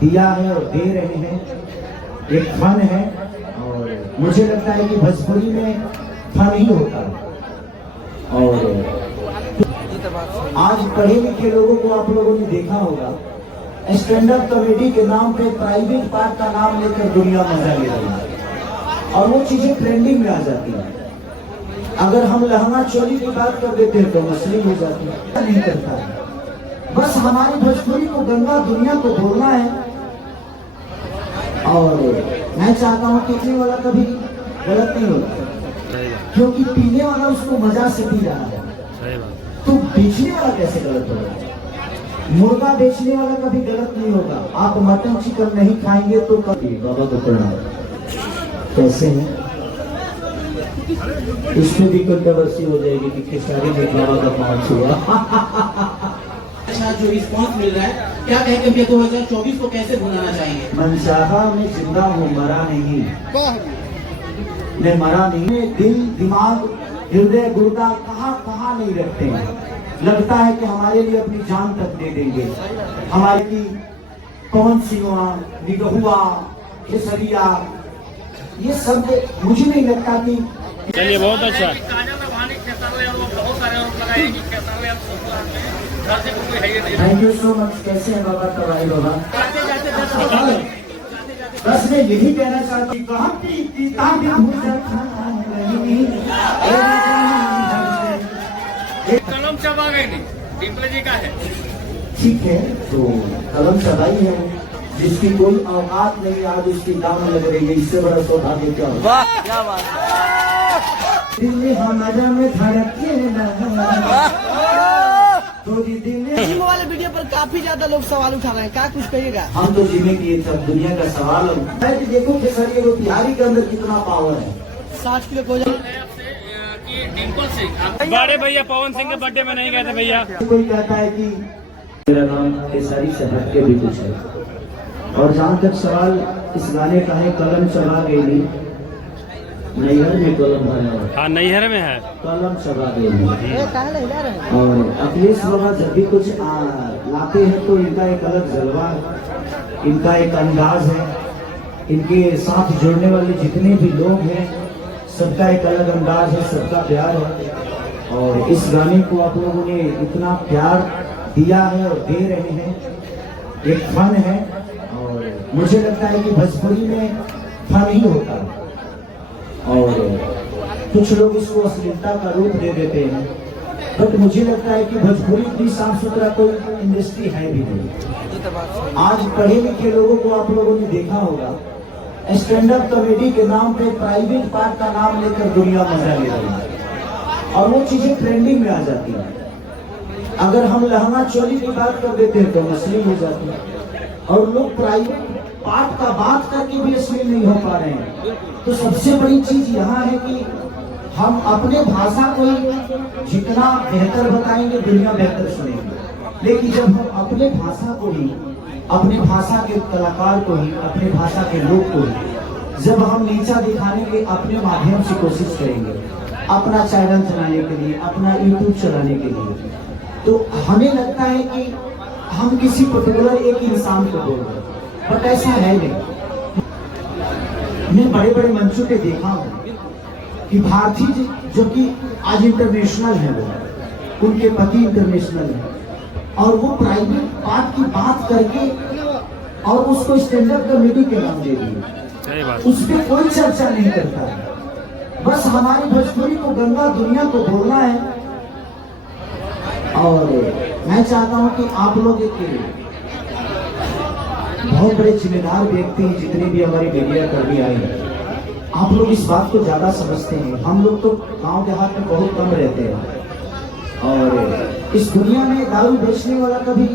दिया है और दे रहे हैं, एक फन है। और मुझे लगता है कि भोजपुरी में फन ही होता है। और आज पढ़े लिखे लोगों को आप लोगों ने देखा होगा, स्टैंड अप कॉमेडी के नाम पे प्राइवेट पार्ट का नाम लेकर दुनिया मजा ले रही है और वो चीजें ट्रेंडिंग में आ जाती है। अगर हम लहंगा चोली की बात कर देते हैं तो मसली हो जाती है, नहीं करता है। बस हमारी भोजपुरी को गंगा दुनिया को बोलना है। और मैं चाहता हूँ कि पीने वाला कभी गलत नहीं होता, क्योंकि पीने वाला उसको मजा से पी रहा है, तो बेचने वाला कैसे गलत होगा? मुर्गा बेचने वाला कभी गलत नहीं होगा। आप मटन चिकन नहीं खाएंगे तो कभी बाबा को प्रणाम कैसे हैं, इसमें भी कंट्रोवर्सी हो जाएगी कि खेसारी में बाबा का पहुंच हुआ। अच्छा जो रिस्पॉन्स मिल रहा है, क्या कहेंगे भैया 2024 को कैसे भुलाना चाहेंगे? मनचाहा में जिंदा हूँ, मरा नहीं, मैं मरा नहीं। दिल दिमाग हृदय गुर्दा कहाँ कहाँ नहीं रखते हैं। लगता है कि हमारे लिए अपनी जान तक दे देंगे। हमारे की पवन सिंह, निगहुआ, केसरिया, ये सब मुझे नहीं लगता कि चलिए बहुत अच्छा। Thank you so much. कैसे हैं बाबा तबाई बाबा? बस मैं यही कहना चाहती कलम चबा गई नहीं, डिम्पल जी का है। ठीक है, तो कलम चबाई है जिसकी कोई औकात नहीं, आज उसकी दाम लग रही है। इससे बड़ा सौभाग्य क्या होगा? वाह क्या बात। दिल हमारा में धड़के जिम वाले वीडियो पर काफी ज्यादा लोग सवाल उठा रहे हैं, क्या कुछ कहिएगा? हम तो जिम्मे की सब दुनिया का सवाल है कि देखो केसरिया को बिहारी के अंदर कितना पावर है। 60 किलो को डिम्पल सिंह बड़े भैया पवन सिंह के बर्थडे में नहीं गए थे भैया। कोई कहता है कि मेरा नाम केसरी से हटके भी कुछ है। और जहाँ तक सवाल इस गाने का है, कलम चबा गई नहीं, नैहर में कलम है। हाँ नैहर में है, कलम चबा गई। और अखिलेश बाबा जब भी कुछ लाते हैं तो इनका एक अलग जलवा है, इनका एक अंदाज है। इनके साथ जुड़ने वाले जितने भी लोग हैं सबका एक अलग अंदाज है, सबका प्यार है। और इस गाने को आप लोगों ने इतना प्यार दिया है और दे रहे हैं, एक फन है। और मुझे लगता है कि भोजपुरी में फन ही होता है। और कुछ लोग इसको अश्लीलता का रूप दे देते हैं, बट मुझे लगता है कि भोजपुरी इतनी साफ सुथरा कोई इंडस्ट्री है भी नहीं। आज पढ़े लिखे लोगों को आप लोगों ने देखा होगा, स्टैंड अप कॉमेडी के नाम पे प्राइवेट पार्ट का नाम लेकर दुनिया मजा ले रही है और वो चीजें ट्रेंडिंग में आ जाती है। अगर हम लहंगा चोली की बात कर देते हैं तो मसली हो जाती है, और लोग प्राइवेट पार्ट का बात करके भी अश्लील नहीं हो पा रहे हैं। तो सबसे बड़ी चीज यहाँ है कि हम अपने भाषा को जितना बेहतर बताएंगे दुनिया बेहतर सुनेगी। लेकिन जब हम अपने भाषा को ही, अपने भाषा के कलाकार को ही, अपने भाषा के लोग को ही जब हम नीचा दिखाने के अपने माध्यम से कोशिश करेंगे, अपना चैनल चलाने के लिए, अपना यूट्यूब चलाने के लिए, तो हमें लगता है कि हम किसी पर्टिकुलर एक इंसान को बोल रहे हैं, बट ऐसा है नहीं। मैं बड़े बड़े मंचों पे देखा हूँ कि भारती जी जो कि आज इंटरनेशनल है, वो उनके पति इंटरनेशनल है, और वो प्राइवेट पार्ट की बात करके और उसको स्टैंड अप कॉमेडी के नाम दे दिए, उस पर कोई चर्चा नहीं करता है। बस हमारी भोजपुरी को गंगा दुनिया को बोलना है। और मैं चाहता हूं कि आप लोग एक बहुत बड़े जिम्मेदार व्यक्ति, जितने भी हमारे मीडिया कर्मी आए हैं, आप लोग इस बात को ज्यादा समझते हैं। हम लोग तो गांव देहात में बहुत कम रहते हैं, और इस दुनिया में दारू बेचने वाला कभी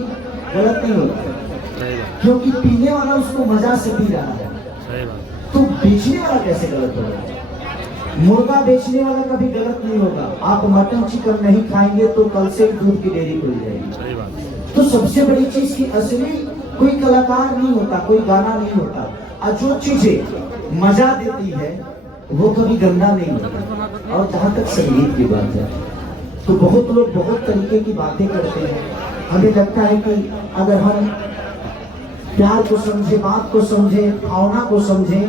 गलत नहीं होता, क्योंकि पीने वाला उसको मजा से पी रहा है, तो बेचने वाला कैसे गलत होगा? मुर्गा बेचने वाला कभी गलत नहीं होगा। आप मटन चिकन नहीं खाएंगे तो कल से दूध की डेयरी खुल जाएगी। तो सबसे बड़ी चीज की असली कोई कलाकार नहीं होता, कोई गाना नहीं होता, और जो चीजें मजा देती है वो कभी गंदा नहीं होता। और जहाँ तक संगीत की बात है तो बहुत लोग बहुत तरीके की बातें करते हैं। हमें लगता है कि अगर हम प्यार को समझे, बात को समझे, भावना को समझे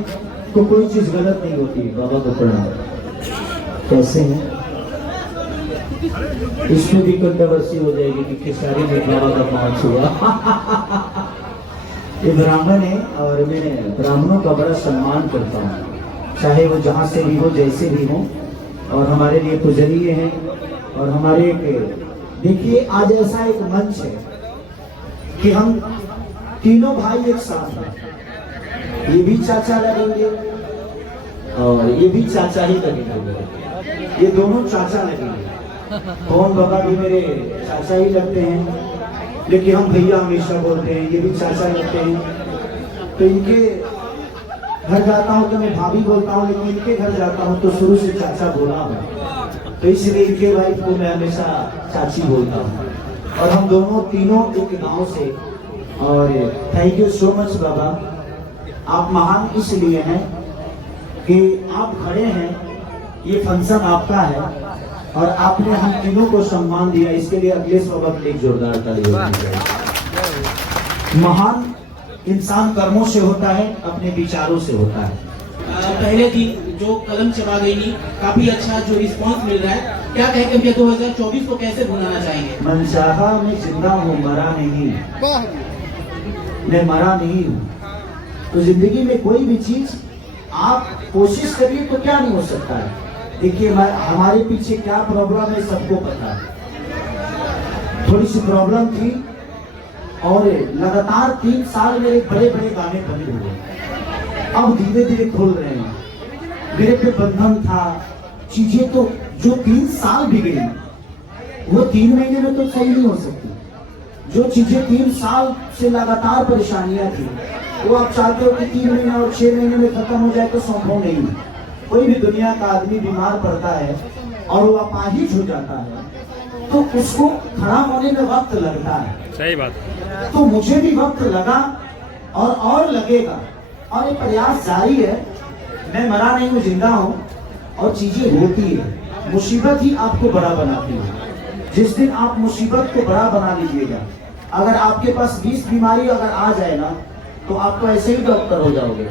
तो कोई चीज गलत नहीं होती। बाबा को प्रणाम। कैसे हैं? इसमें भी कंट्रोवर्सी हो जाएगी कि खेसारी में बाबा का पांच हुआ। ये ब्राह्मण है और मैं ब्राह्मणों का बड़ा सम्मान करता हूँ, चाहे वो जहाँ से भी हो, जैसे भी हो, और हमारे लिए पूजनीय है। और हमारे देखिए आज ऐसा एक मंच है कि हम तीनों भाई एक साथ हैं। ये भी चाचा लगेंगे और ये भी चाचा ही लगेंगे, ये दोनों चाचा लगेंगे। कौन बाबा भी मेरे चाचा ही लगते हैं, लेकिन हम भैया हमेशा बोलते हैं, ये भी चाचा लगते हैं। तो इनके घर जाता हूँ तो मैं भाभी बोलता हूँ, लेकिन इनके घर जाता हूँ तो शुरू से चाचा बोला हूँ, तो इसलिए इनके वाइफ को मैं हमेशा चाची बोलता हूँ। और हम दोनों तीनों एक गांव से। और थैंक यू सो मच बाबा, आप महान इसलिए हैं कि आप खड़े हैं, ये फंक्शन आपका है और आपने हम तीनों को सम्मान दिया, इसके लिए अखिलेश बाबा के लिए जोरदार ताली। महान इंसान कर्मों से होता है, अपने विचारों से होता है। पहले दिन जो कलम चबा गई नहीं, काफी अच्छा जो रिस्पांस मिल रहा है, क्या कहेंगे भैया 2024 को कैसे भुनाना चाहेंगे? मनचाहा मैं जिंदा हूँ, मरा नहीं, मैं मरा नहीं हूँ। तो जिंदगी में कोई भी चीज आप कोशिश करिए तो क्या नहीं हो सकता है। देखिए हमारे पीछे क्या प्रॉब्लम है सबको पता है। थोड़ी सी प्रॉब्लम थी और लगातार 3 साल मेरे बड़े बड़े गाने बंद हुए, अब धीरे धीरे खुल रहे हैं। मेरे पे बंधन था, चीजें तो जो 3 साल बिगड़ी वो 3 महीने में तो सही नहीं हो सकती। जो चीजें 3 साल से लगातार परेशानियां थी वो आप चाहते हो कि 3 महीने और 6 महीने में खत्म हो जाए तो संभव नहीं है। कोई भी दुनिया का आदमी बीमार पड़ता है और वो अपाहिज हो जाता है तो उसको खड़ा होने में वक्त लगता है। सही बात। तो मुझे भी वक्त लगा और लगेगा, और ये प्रयास जारी है। मैं मरा नहीं हूँ, जिंदा हूँ, और चीजें होती है। मुसीबत ही आपको बड़ा बनाती है। जिस दिन आप मुसीबत को बड़ा बना लीजिएगा, अगर आपके पास 20 बीमारी अगर आ जाए ना तो आप तो ऐसे ही डॉक्टर हो जाओगे,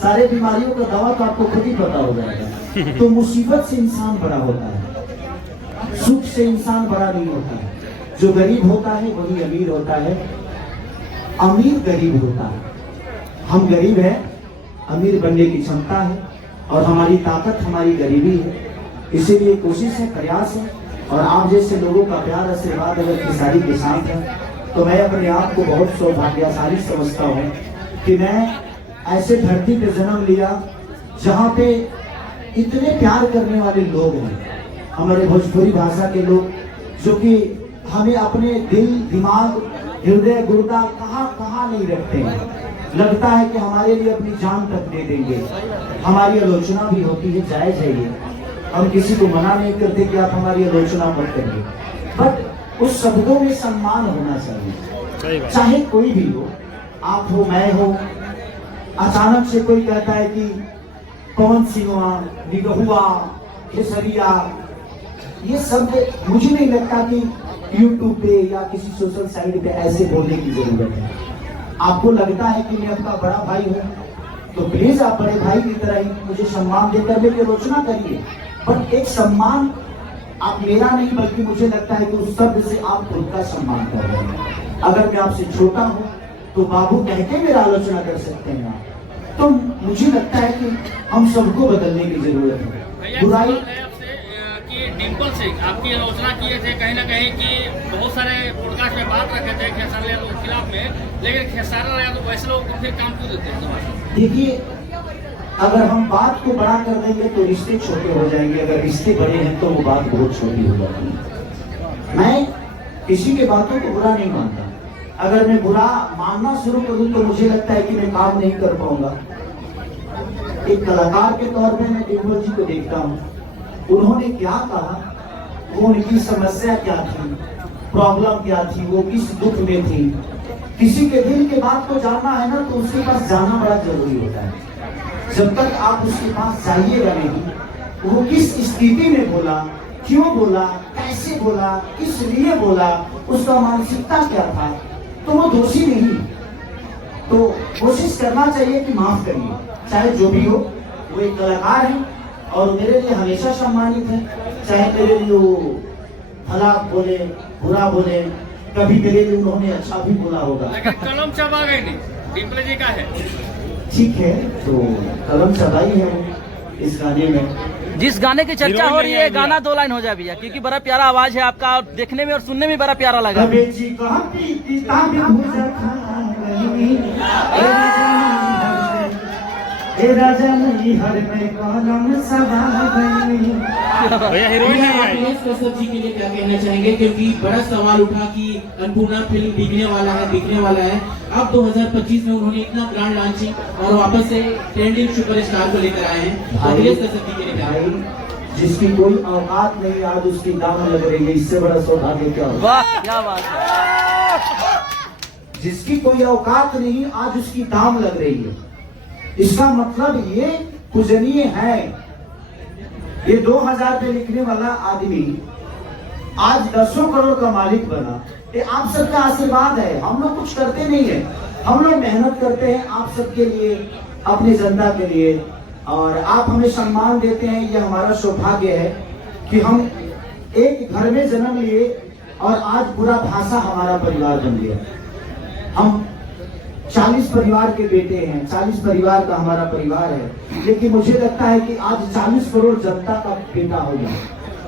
सारे बीमारियों का दवा तो आपको खुद ही पता हो जाएगा। तो मुसीबत से इंसान बड़ा होता है, सुख से इंसान बड़ा नहीं होता है। जो गरीब होता है वही अमीर होता है, अमीर गरीब होता है। हम गरीब हैं, अमीर बनने की क्षमता है और हमारी ताकत हमारी गरीबी है। इसीलिए कोशिश है, प्रयास है, और आप जैसे लोगों का प्यार आशीर्वाद अगर खेसारी के साथ है तो मैं अपने आप को बहुत सौभाग्यशाली समझता हूँ कि मैं ऐसे धरती पे जन्म लिया जहाँ पे इतने प्यार करने वाले लोग हैं। हमारे भोजपुरी भाषा के लोग जो कि हमें अपने दिल, दिमाग, हृदय, गुर्दा कहाँ नहीं रखते हैं। लगता है कि हमारे लिए अपनी जान तक दे देंगे। हमारी आलोचना भी होती है, जायज है ये, हम किसी को मना नहीं करते कि आप हमारी आलोचना मत करिए, बट उस शब्दों में सम्मान होना चाहिए। चाहे कोई भी हो, आप हो, मैं हो। अचानक से कोई कहता है कि पवन सिंह, निगहुआ, खेसरिया, ये सब मुझे नहीं लगता कि यूट्यूब पे या किसी सोशल साइट पे ऐसे बोलने की जरूरत है। आपको लगता है कि मैं आपका बड़ा भाई हूँ तो प्लीज आप बड़े भाई की तरह ही मुझे सम्मान देकर मेरी आलोचना करिए, बट एक सम्मान आप मेरा नहीं बल्कि मुझे लगता है कि उस शब्द से आप खुद का सम्मान कर रहे हैं। अगर मैं आपसे छोटा हूँ तो बाबू कह के मेरा आलोचना कर सकते हैं आप, तो मुझे लगता है कि हम सबको बदलने की जरूरत है। बुराई कि डिम्पल सिंह आपकी आलोचना किए थे कहीं ना कहीं कि बहुत सारे पॉडकास्ट में बात रखे थे खेसारी यादव के खिलाफ में, लेकिन खेसारी यादव वैसे लोगों को फिर काम क्यों देते हैं? देखिए, अगर हम बात को बड़ा कर देंगे तो रिश्ते छोटे हो जाएंगे, अगर रिश्ते बड़े हैं तो वो बात बहुत छोटी हो जाती है। मैं किसी के बातों को बुरा नहीं मानता। अगर मैं बुरा मानना शुरू करूं तो मुझे लगता है कि मैं काम नहीं कर पाऊंगा। एक कलाकार के तौर पे मैं डिम्पल जी को देखता हूँ, उन्होंने क्या कहा, वो उनकी समस्या क्या थी, प्रॉब्लम क्या थी, वो किस दुख में थी। किसी के दिल के बात को जानना है ना तो उसके पास जाना बड़ा जरूरी होता है। जब तक आप उसके पास जाइएगा नहीं, वो किस स्थिति में बोला, क्यों बोला, कैसे बोला, किस लिए बोला, उसका मानसिकता क्या था, तो वो दोषी नहीं। तो कोशिश करना चाहिए कि माफ करिए, चाहे जो भी हो, वो एक कलाकार है और मेरे लिए हमेशा सम्मानित है। चाहे मेरे लिए वो भला बोले बुरा बोले, कभी मेरे लिए उन्होंने अच्छा भी बोला होगा। लेकिन कलम चबा गई नहीं, डिम्पल जी का है। ठीक है, तो कलम चबाई है वो इस गाने में। जिस गाने की चर्चा हो रही है, गाना 2 लाइन हो जाए भैया, क्योंकि बड़ा प्यारा आवाज है आपका और देखने में और सुनने में बड़ा प्यारा लगा। कबीर जी को हम पीती ताबी भूजा खाई, ए राजा नहीं हर में कलम सभा गई। भैया हीरोइन नहीं आई। अखिलेश कश्यप जी के लिए क्या कहना चाहेंगे, क्योंकि बड़ा सवाल उठा कि अन्नपूर्णा फिल्म बिकने वाला है। अब 2025 में उन्होंने इतना ग्रैंड लॉन्चिंग और वापस से ट्रेंडिंग सुपरस्टार को लेकर आए हैं। अखिलेश कश्यप जी के लिए क्या भाई जिसकी कोई औकात नहीं, आज उसकी दाम लग रही है, इससे बड़ा सौभाग्य क्या होगा? वाह क्या बात है। जिसकी कोई औकात नहीं, आज उसकी दाम लग रही है, इसका मतलब ये पूजनीय है। ये 2000 पे लिखने वाला आदमी आज 10 करोड़ का मालिक बना, ये आप सबका आशीर्वाद है। हम लोग कुछ करते नहीं है, हम लोग मेहनत करते हैं आप सबके लिए, अपनी जनता के लिए, और आप हमें सम्मान देते हैं। ये हमारा सौभाग्य है कि हम एक घर में जन्म लिए और आज पूरा भाषा हमारा परिवार बन गया। हम 40 परिवार के बेटे हैं, 40 परिवार का हमारा परिवार है, लेकिन मुझे लगता है कि आज 40 करोड़ जनता का बेटा हो गया।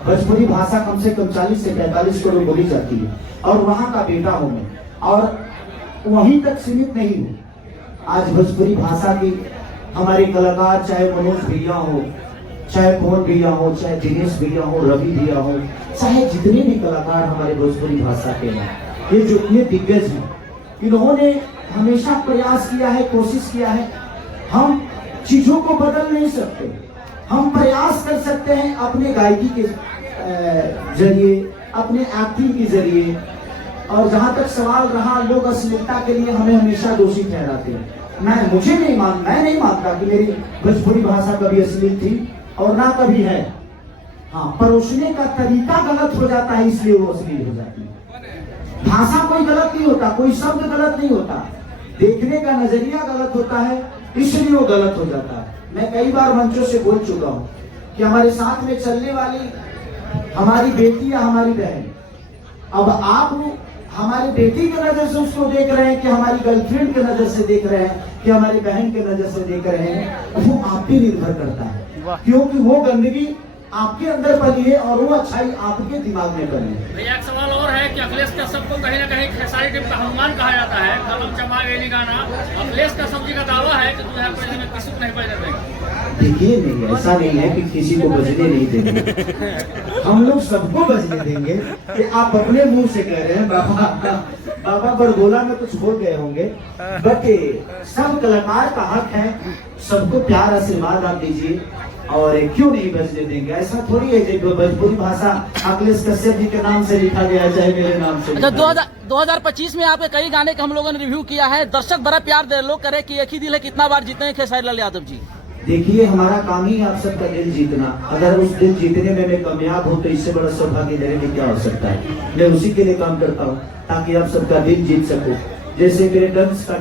भोजपुरी भाषा कम से कम 40 से 45 करोड़ बोली जाती है और वहां का बेटा हूं मैं, और वहीं तक सीमित नहीं हूं। आज भोजपुरी भाषा की हमारे कलाकार, चाहे मनोज भैया हो, चाहे पवन भैया हो, चाहे दिनेश भैया हो, रवि भैया हो, चाहे जितने भी कलाकार हमारे भोजपुरी भाषा के हैं, ये जो इतने दिग्गज हैं, इन्होंने हमेशा प्रयास किया है, कोशिश किया है। हम चीजों को बदल नहीं सकते, हम प्रयास कर सकते हैं अपने गायकी के जरिए, अपने एक्टिंग के जरिए। और जहां तक सवाल रहा, लोग अश्लीलता के लिए हमें हमेशा दोषी ठहराते हैं। मैं नहीं मानता कि मेरी भोजपुरी भाषा कभी अश्लील थी और ना कभी है। हाँ, परोसने का तरीका गलत हो जाता है, इसलिए वो अश्लील हो जाती है। भाषा कोई गलत नहीं होता, कोई शब्द गलत नहीं होता, देखने का नजरिया गलत होता है, इसलिए वो गलत हो जाता है। मैं कई बार मंचों से बोल चुका हूँ कि हमारे साथ में चलने वाली हमारी बेटी या हमारी बहन, अब आप हमारी बेटी के नजर से उसको देख रहे हैं कि हमारी गर्लफ्रेंड के नजर से देख रहे हैं कि हमारी बहन के नजर से देख रहे हैं, वो आप पे निर्भर करता है, क्योंकि वो गंदगी आपके अंदर पली है और वो अच्छाई आपके दिमाग में बनी है। भैया एक सवाल और है कि अखिलेश कश्यप को कहीं ना कहीं खेसारी टीम का हनुमान कहा जाता है। कलम चबा गई गाना, अखिलेश कश्यप जी का दावा है कि 2025 में किसी को नहीं बजने देंगे। देखिए, नहीं, ऐसा नहीं है कि किसी को बजने नहीं देंगे, हम लोग सबको बजने देंगे। कि आप अपने मुंह से कह रहे हैं, बाबा बड़गोला में कुछ बोल गए होंगे, बट सब कलाकार का हक है, सबको प्यार आशीर्वाद आप दीजिए, और क्यों नहीं बजने देंगे। ऐसा थोड़ी है कि भोजपुरी भाषा अखिलेश कश्यप जी के नाम से लिखा गया है, चाहे मेरे नाम से। अच्छा, 2025 में आपके कई गाने का हम लोगों ने रिव्यू किया है, दर्शक बड़ा प्यार दे, लोग करे कि एक ही दिल है, कितना बार जीते हैं खेसारी लाल यादव जी। देखिए, हमारा काम ही आप सबका दिल जीतना। अगर उस दिल जीतने में मैं कामयाब हूँ तो इससे बड़ा सौभाग्य मेरे लिए क्या हो सकता है। मैं उसी के लिए काम करता हूँ ताकि आप सबका दिल जीत सकूं। जैसे मेरे डांस का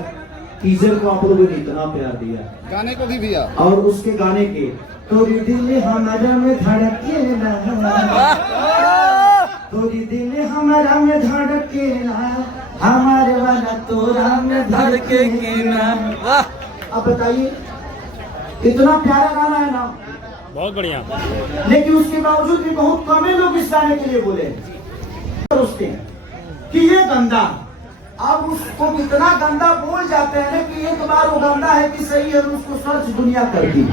टीजर को आप लोगों ने इतना प्यार दिया, गाने को भी दिया, और उसके गाने के तोरी दिल हमारा में धड़केला, तोरी दिल हमारा में धड़केला, हमारे वाला तोरा में धड़केला। अब बताइए, इतना प्यारा गाना है ना, बहुत बढ़िया, लेकिन उसके बावजूद भी बहुत कम लोग इस गाने के लिए बोले उसके कि ये गंदा। अब उसको इतना गंदा बोल जाते हैं ना कि एक बार वो गंदा है कि सही है, उसको सर्च दुनिया करती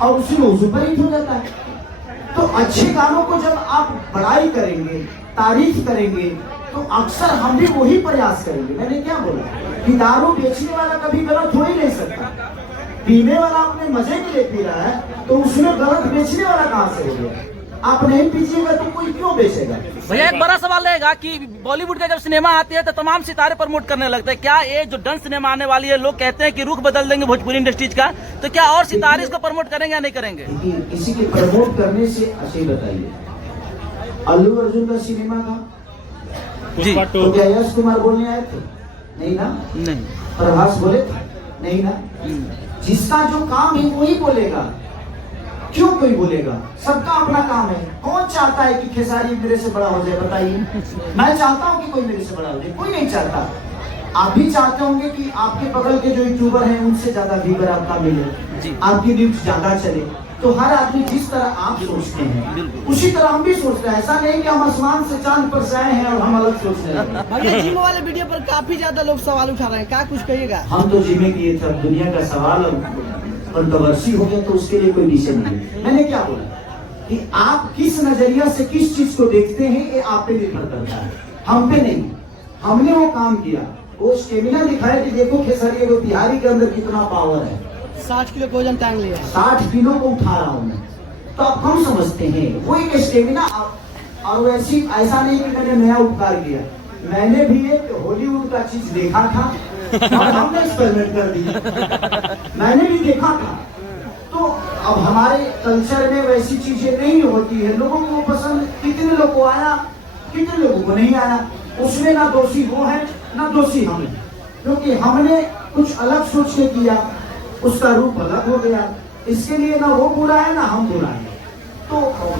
और उसी में सुपर हिट हो जाता है। तो अच्छे गानों को जब आप बड़ाई करेंगे, तारीफ करेंगे, तो अक्सर हम भी वही प्रयास करेंगे। मैंने क्या बोला कि दारू बेचने वाला कभी गलत हो ही नहीं सकता, पीने वाला अपने मजे के लिए पी रहा है, तो उसमें गलत बेचने वाला कहां से हो गया। आप नहीं पीजिएगा तो कोई क्यों बेचेगा। भैया एक बड़ा सवाल रहेगा कि बॉलीवुड का जब सिनेमा आती है तो तमाम सितारे प्रमोट करने लगते हैं, क्या ये जो डांस सिनेमा आने वाली है, लोग कहते हैं कि रुख बदल देंगे भोजपुरी इंडस्ट्रीज का, तो क्या और सितारे इसको प्रमोट करेंगे या नहीं करेंगे? किसी के प्रमोट करने से अच्छे बताइए, अल्लू अर्जुन का सिनेमा था जी, तो क्या यश कुमार बोलने आए थे? नहीं ना, नहीं, प्रभास बोले थे, नहीं ना। जिसका जो काम है वही बोलेगा, क्यों कोई बोलेगा? सबका अपना काम है। कौन चाहता है कि खेसारी मेरे से बड़ा हो जाए? बताइए। मैं चाहता हूँ कि कोई मेरे से बड़ा हो जाए, कोई नहीं चाहता। आप भी चाहते होंगे कि आपके बगल के जो यूट्यूबर हैं उनसे ज्यादा व्यूअर आपका मिले, आपकी न्यूज ज्यादा चले। तो हर आदमी जिस तरह आप सोचते हैं उसी तरह हम भी सोचते हैं। ऐसा नहीं कि हम आसमान से चांद पर से आए हैं और हम अलग सोच रहे हैं। भैया जिम वाले वीडियो पर काफी ज्यादा लोग सवाल उठा रहे हैं, क्या कुछ कहिएगा? हम तो जिम्मे किए थे, अब दुनिया का सवाल कंट्रोवर्सी हो गया तो उसके लिए कोई विषय नहीं है। मैंने क्या बोला कि आप किस नजरिया से किस चीज को देखते हैं ये आप पे निर्भर करता है, हम पे नहीं। हमने वो काम किया, वो स्टेमिना दिखाया कि देखो खेसारी को बिहारी के अंदर कितना पावर है। 60 किलो का वजन टांग लिया। 60 किलो को उठा रहा हूँ मैं, तो अब हम समझते हैं वो एक स्टेमिना। और वैसी ऐसा नहीं कि मैंने नया उपकार किया, मैंने भी एक हॉलीवुड का चीज देखा था और हमने एक्सपेरिमेंट कर दिया। मैंने भी देखा था। तो अब हमारे कल्चर में वैसी चीजें नहीं होती है। लोगों को पसंद, कितने लोगों को आया, कितने लोगों को नहीं आया। उसमें ना दोषी वो है ना दोषी हम, क्योंकि हमने कुछ अलग सोच के किया, उसका रूप अलग हो गया। इसके लिए ना वो बुरा है ना हम बुरा है। तो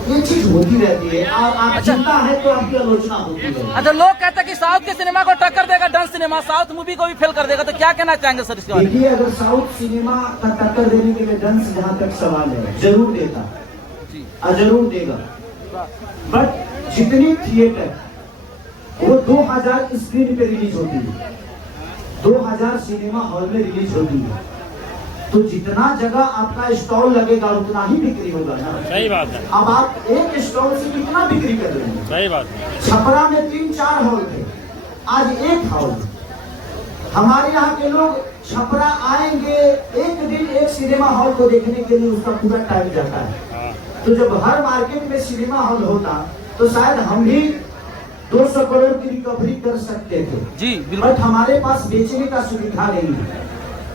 ये चीज होती रहती है। आप चिंता है तो आपकी आलोचना होती है। अच्छा, लोग कहते हैं कि साउथ के सिनेमा को टक्कर देगा डांस सिनेमा, साउथ मूवी को भी फेल कर देगा, तो क्या कहना चाहेंगे सर इसके बारे में? देखिए, अगर साउथ सिनेमा का टक्कर देने के लिए डांस जहाँ तक सवाल है, जरूर देता और जरूर देगा। बट जितनी थिएटर वो 2000 स्क्रीन पे रिलीज होती है, 2000 सिनेमा हॉल में रिलीज होती है, तो जितना जगह आपका स्टॉल लगेगा उतना ही बिक्री होगा ना। सही बात है। अब आप एक स्टॉल से कितना बिक्री कर रहे हैं? सही बात है। छपरा में 3-4 हॉल थे, आज एक हॉल। हमारे यहाँ के लोग छपरा आएंगे, एक दिन एक सिनेमा हॉल को देखने के लिए उसका पूरा टाइम जाता है। तो जब हर मार्केट में सिनेमा हॉल होता तो शायद हम भी 200 करोड़ की रिकवरी कर सकते थे जी बिल्कुल। बट हमारे पास बेचने का सुविधा नहीं है,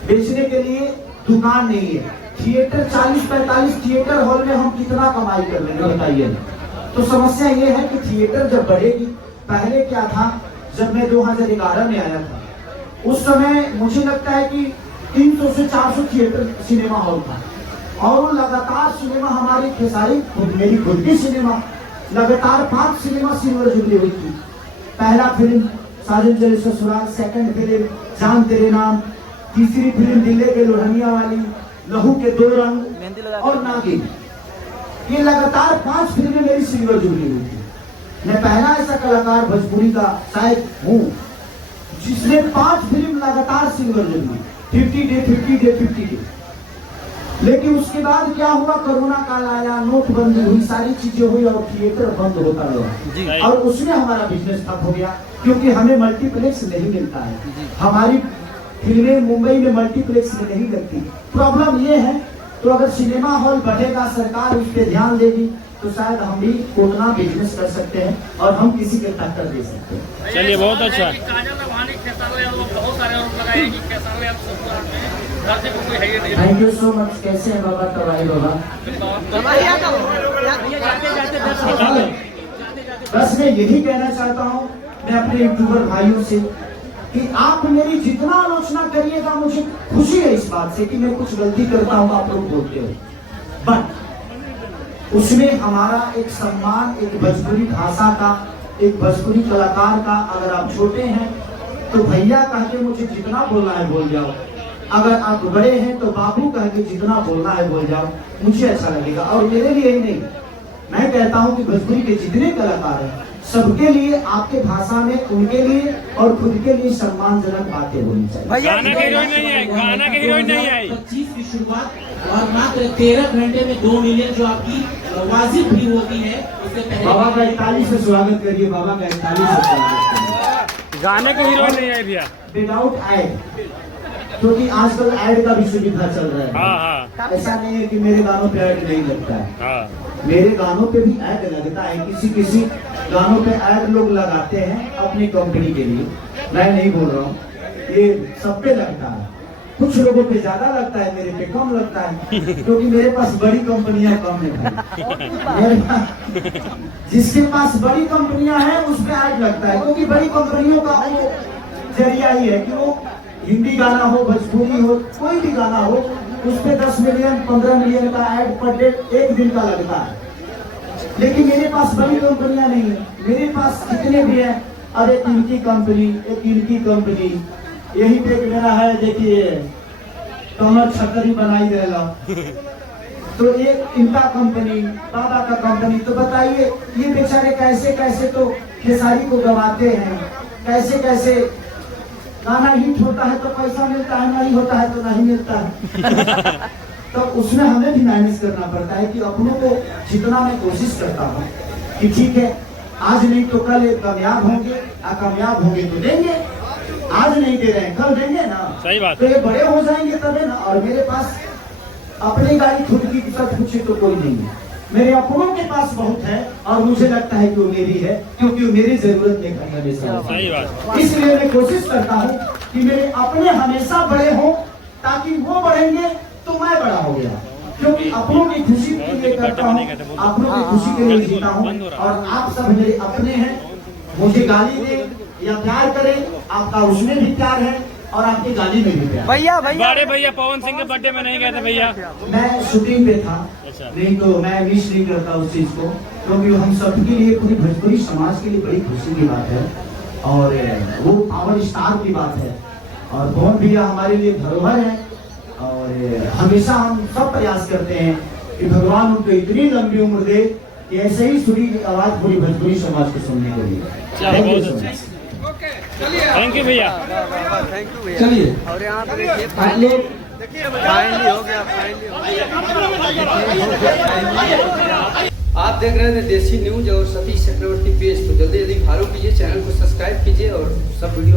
बेचने के लिए दुकान नहीं है। थिएटर 40-45 थिएटर हॉल में हम कितना कमाई कर लेंगे बताइए। तो समस्या ये है कि थिएटर जब बढ़ेगी, पहले क्या था, जब मैं 2011 में आया था उस समय मुझे लगता है कि 300 से 400 थिएटर सिनेमा हॉल था, और वो लगातार सिनेमा हमारी खेसारी मेरी खुद की सिनेमा लगातार 5 सिनेमा सिल्वर जुबली हुई थी। पहला फिल्म साजन चले ससुराल, सेकंड फिल्म जान तेरे नाम, तीसरी फिल्म दिले के लोहनिया वाली, लहू के 2 रंग और नागिन। ये लगातार 5 फिल्में मेरी सिल्वर जुबली हुई थी। मैं पहला ऐसा कलाकार भोजपुरी का शायद हूँ जिसने 5 फिल्म लगातार सिल्वर जुबली, 50 डे। लेकिन उसके बाद क्या हुआ, कोरोना काल आया, नोटबंदी हुई, सारी चीजें हुई और थिएटर बंद होता रहा और उसमें हमारा बिजनेस ठप हो गया, क्योंकि हमें मल्टीप्लेक्स नहीं मिलता है। हमारी फिल्में मुंबई में मल्टीप्लेक्स में नहीं लगती। प्रॉब्लम ये है। तो अगर सिनेमा हॉल बढ़ेगा, सरकार उस पर ध्यान देगी, तो शायद हम भी उतना बिजनेस कर सकते हैं और हम किसी के टक्कर दे सकते हैं। चलिए, बहुत अच्छा। काजल रवानी खेसारी यादव बहुत सारे आरोप लगाए कि खेसारी यादव धरती को कोई है ही नहीं। Thank you so much. कैसे हैं बाबा तबाई बाबा? बस मैं यही कहना चाहता हूँ मैं अपने यूट्यूबर भाइयों से कि आप मेरी जितना आलोचना करिएगा, मुझे खुशी है इस बात से कि मैं कुछ गलती करता हूँ, आप लोग बोलते हो, बट उसमें हमारा एक सम्मान, एक भोजपुरी भाषा का, एक भोजपुरी कलाकार का, अगर आप छोटे हैं तो भैया कह के मुझे जितना बोलना है बोल जाओ, अगर आप बड़े हैं तो बाबू कह के जितना बोलना है बोल जाओ, मुझे अच्छा लगेगा। और मेरे लिए ही नहीं, मैं कहता हूँ कि भोजपुरी के जितने कलाकार हैं सबके लिए आपके भाषा में उनके लिए और खुद के लिए सम्मानजनक बातें होनी चाहिए। गाना के हीरोइन नहीं आई, गाना के हीरोइन नहीं आई। 25 की शुरुआत और मात्र 13 घंटे में 2 मिलियन जो आपकी वाजिब भी होती है, उससे पहले बाबा का 41 से स्वागत करिए। बाबा का 41 से स्वागत करिए। गाने के हीरोइन नहीं आई भैया। विदाउट ऐड, क्योंकि आजकल ऐड का भी सुविधा चल रहा है। हाँ। ऐसा नहीं है कि मेरे गानों पे ऐड नहीं लगता है, हाँ। मेरे गानों पे भी ऐड लगता है। किसी गानों पे ऐड लोग लगाते हैं अपनी कंपनी के लिए, मैं नहीं बोल रहा हूँ, ये सब पे लगता है। कुछ लोगों पे ज्यादा लगता है, मेरे पे कम लगता है, क्योंकि मेरे पास बड़ी कंपनियां कम है भाई। मेरे पास जिसके पास बड़ी कंपनियां हैं उस पे ऐड लगता है, क्योंकि बड़ी कंपनियों का वो जरिया ही है कि वो हिंदी गाना हो, भोजपुरी हो, कोई भी गाना हो, उस पे 10 मिलियन 15 मिलियन का ऐड पर डे एक दिन का लगता है। लेकिन मेरे पास बड़ी कंपनियां नहीं है। मेरे पास जितने भी हैं, अरे इनकी कंपनी, एक इनकी कंपनी, यही पे एक मेरा है, देखिए कमर छतरी बनाई देला, तो एक इनका कंपनी, बाबा का कंपनी। तो बताइए ये बेचारे कैसे कैसे तो खेसारी को गवाते हैं, कैसे कैसे गाना हिट होता है तो पैसा मिलता है, नहीं होता है तो नहीं मिलता है। तो उसमें हमें भी मैनेज करना पड़ता है कि अपनों को जितना मैं कोशिश करता हूँ कि ठीक है आज नहीं तो कल कामयाब होंगे, कामयाब होंगे तो देंगे, आज नहीं दे रहे हैं कल देंगे ना। सही बात। तो ये बड़े हो जाएंगे तबे ना। और मेरे पास अपनी गाड़ी खुद की सब पूछे तो कोई नहीं है, मेरे अपनों के पास बहुत है और मुझे लगता है कि वो मेरी है, क्योंकि वो मेरी जरूरत में हमेशा। सही बात। इसलिए मैं कोशिश करता हूँ कि मेरे अपने हमेशा बड़े हों, ताकि वो बढ़ेंगे तो मैं बड़ा हो गया, क्योंकि अपनों की खुशी के लिए करता हूँ, अपनों की खुशी के लिए जीता हूँ। और आप सब मेरे अपने हैं, मुझे गाली दे या प्यार करे, आपका उसमें भी प्यार है और आपकी गाली में भी प्यार। भैया बड़े भैया पवन सिंह के बर्थडे में नहीं गए थे भैया? मैं शूटिंग पे था, अच्छा। नहीं तो मैं मिस नहीं करता उस चीज को, क्योंकि हम सबके लिए, पूरी भोजपुरी समाज के लिए बड़ी खुशी की बात है और वो पावर स्टार की बात है। और पवन भैया हमारे लिए धरोहर है और हमेशा हम सब प्रयास करते हैं कि भगवान उनको इतनी लंबी उम्र दे कि ऐसे ही सुरीली आवाज पूरी भोजपुरी समाज को सुनने के लिए। Thank you so much. Thank you भैया। चलिए और यहाँ पे आप लोग फाइनली हो गया, आप देख रहे थे देसी न्यूज और सतीश चक्रवर्ती पेज। तो जल्दी जल्दी फॉलो कीजिए, चैनल को सब्सक्राइब कीजिए और सब वीडियो